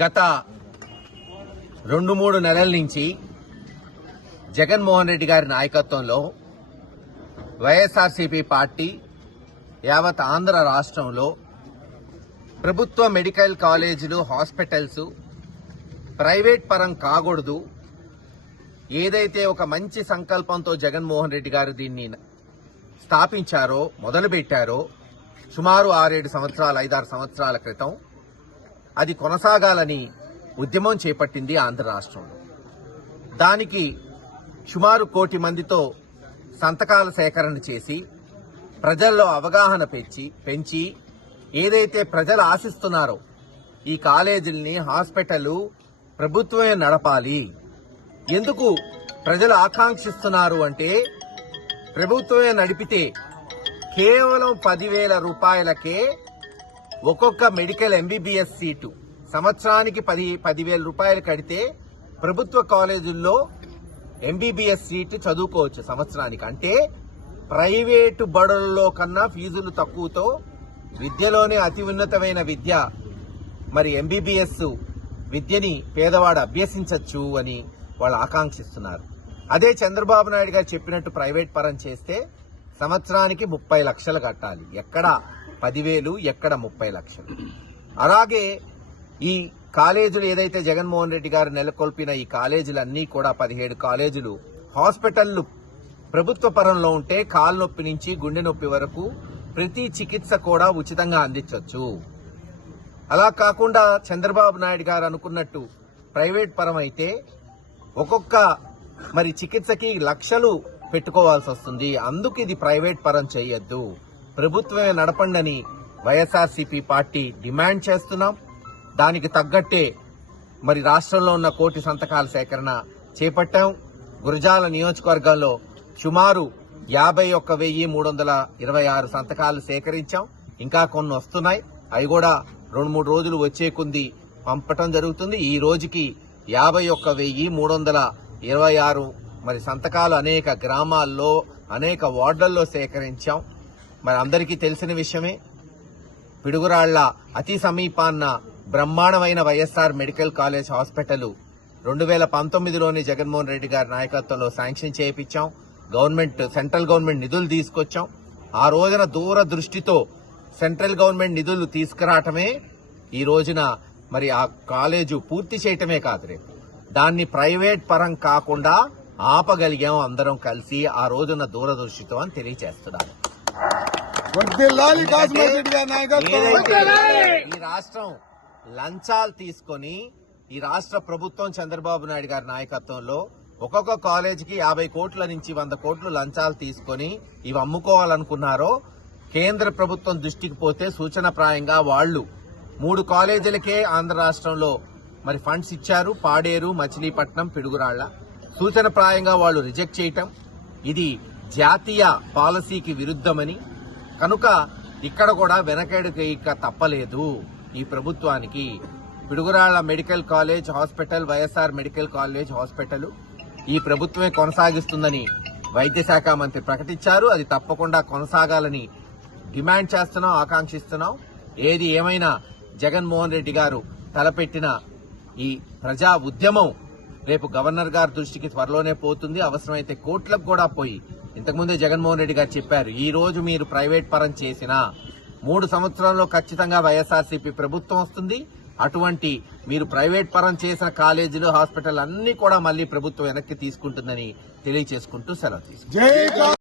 గత 2-3 నెలల నుంచి జగన్మోహన్ రెడ్డి గారి నాయకత్వంలో వైఎస్ఆర్సీపీ పార్టీ యావత్ ఆంధ్ర రాష్ట్రంలో ప్రభుత్వ మెడికల్ కాలేజీలు, హాస్పిటల్స్ ప్రైవేట్ పరం కాకూడదు, ఏదైతే ఒక మంచి సంకల్పంతో జగన్మోహన్ రెడ్డి గారు దీన్ని స్థాపించారో, మొదలుపెట్టారో సుమారు 6-7 సంవత్సరాలు, 5-6 సంవత్సరాల క్రితం అది కొనసాగాలని ఉద్యమం చేపట్టింది ఆంధ్ర రాష్ట్రంలో. దానికి సుమారు 1 కోటి మందితో సంతకాల సేకరణ చేసి ప్రజల్లో అవగాహన పెంచి ఏదైతే ప్రజలు ఆశిస్తున్నారో ఈ కాలేజీల్ని, హాస్పిటల్ ప్రభుత్వమే నడపాలి. ఎందుకు ప్రజలు ఆకాంక్షిస్తున్నారు అంటే, ప్రభుత్వమే నడిపితే కేవలం 10,000 రూపాయలకే ఒక్కొక్క మెడికల్ ఎంబీబీఎస్ సీటు, సంవత్సరానికి 10,000 రూపాయలు కడితే ప్రభుత్వ కాలేజీల్లో ఎంబీబీఎస్ సీటు చదువుకోవచ్చు సంవత్సరానికి. అంటే ప్రైవేటు బడులలో కన్నా ఫీజులు తక్కువతో విద్యలోనే అతి ఉన్నతమైన విద్య, మరి ఎంబీబీఎస్ విద్యని పేదవాడు అభ్యసించవచ్చు అని వాళ్ళు ఆకాంక్షిస్తున్నారు. అదే చంద్రబాబు నాయుడు గారు చెప్పినట్టు ప్రైవేట్ పరం చేస్తే సంవత్సరానికి 30 లక్షలు కట్టాలి. ఎక్కడ 10,000, ఎక్కడ 30 లక్షలు. అలాగే ఈ కాలేజీలు ఏదైతే జగన్మోహన్ రెడ్డి గారు నెలకొల్పిన ఈ కాలేజీలన్నీ కూడా 17 కాలేజీలు, హాస్పిటళ్లు ప్రభుత్వ పరంలో ఉంటే కాలు నొప్పి నుంచి గుండె నొప్పి వరకు ప్రతి చికిత్స కూడా ఉచితంగా అందించవచ్చు. అలా కాకుండా చంద్రబాబు నాయుడు గారు అనుకున్నట్టు ప్రైవేట్ పరం అయితే ఒక్కొక్క మరి చికిత్సకి లక్షలు పెట్టుకోవాల్సి వస్తుంది. అందుకు ఇది ప్రైవేట్ పరం చేయొద్దు, ప్రభుత్వమే నడపండని వైఎస్ఆర్సీపీ పార్టీ డిమాండ్ చేస్తున్నాం. దానికి తగ్గట్టే మరి రాష్ట్రంలో ఉన్న 1 కోటి సంతకాల సేకరణ చేపట్టాం. గురజాల నియోజకవర్గంలో సుమారు 51,326 సంతకాలు సేకరించాం. ఇంకా కొన్ని వస్తున్నాయి, అవి కూడా 2-3 రోజులు వచ్చే కొంది పంపటం జరుగుతుంది. ఈ రోజుకి 51,326 మరి సంతకాలు అనేక గ్రామాల్లో, అనేక వార్డుల్లో సేకరించాం. మరి అందరికీ తెలిసిన విషయమే, పిడుగురాళ్ల అతి సమీపాన్న బ్రహ్మాండమైన వైఎస్ఆర్ మెడికల్ కాలేజ్ హాస్పిటల్ 2019లోని జగన్మోహన్ రెడ్డి గారి నాయకత్వంలో శాంక్షన్ చేయించాం. సెంట్రల్ గవర్నమెంట్ నిధులు తీసుకొచ్చాం. ఆ రోజున దూరదృష్టితో సెంట్రల్ గవర్నమెంట్ నిధులు తీసుకురావటమే ఈ రోజున మరి ఆ కాలేజు పూర్తి చేయటమే కాదు, రేపు దాన్ని ప్రైవేట్ పరం కాకుండా ఆపగలిగాం అందరం కలిసి ఆ రోజున దూరదృష్టితో అని తెలియజేస్తున్నారు. ఈ రాష్ట్రం లంచాలు తీసుకొని, ఈ రాష్ట్ర ప్రభుత్వం చంద్రబాబు నాయుడు గారి నాయకత్వంలో ఒక్కొక్క కాలేజీకి 50 కోట్ల నుంచి 100 కోట్లు లంచాలు తీసుకొని ఇవి అమ్ముకోవాలనుకున్నారో, కేంద్ర ప్రభుత్వం దృష్టికి పోతే సూచనప్రాయంగా వాళ్లు 3 కాలేజీలకే ఆంధ్ర రాష్ట్రంలో మరి ఫండ్స్ ఇచ్చారు. పాడేరు, మచిలీపట్నం, పిడుగురాళ్ల. సూచనప్రాయంగా వాళ్ళు రిజెక్ట్ చేయటం ఇది జాతీయ పాలసీకి విరుద్ధమని, కనుక ఇక్కడ కూడా వెనకడుక తప్పలేదు ఈ ప్రభుత్వానికి. Piduguralla medical college hospital, YSR medical college hospital ఈ ప్రభుత్వమే కొనసాగిస్తుందని వైద్య శాఖ మంత్రి ప్రకటించారు. అది తప్పకుండా కొనసాగాలని డిమాండ్ చేస్తున్నాం, ఆకాంక్షిస్తున్నాం. ఏది ఏమైనా జగన్మోహన్ రెడ్డి గారు తలపెట్టిన ఈ ప్రజా ఉద్యమం రేపు గవర్నర్ గారి దృష్టికి త్వరలోనే పోతుంది. అవసరమైతే కోర్టులకు కూడా పోయి, ఇంతకుముందే జగన్మోహన్ రెడ్డి గారు చెప్పారు, ఈ రోజు మీరు ప్రైవేట్ పరం చేసినా 3 సంవత్సరాల్లో ఖచ్చితంగా వైఎస్ఆర్సీపీ ప్రభుత్వం వస్తుంది. అటువంటి మీరు ప్రైవేట్ పరం చేసిన కాలేజీలు, హాస్పిటల్ అన్ని కూడా మళ్లీ ప్రభుత్వం వెనక్కి తీసుకుంటుందని తెలియజేసుకుంటూ సెలవు తీసుకుంటాం.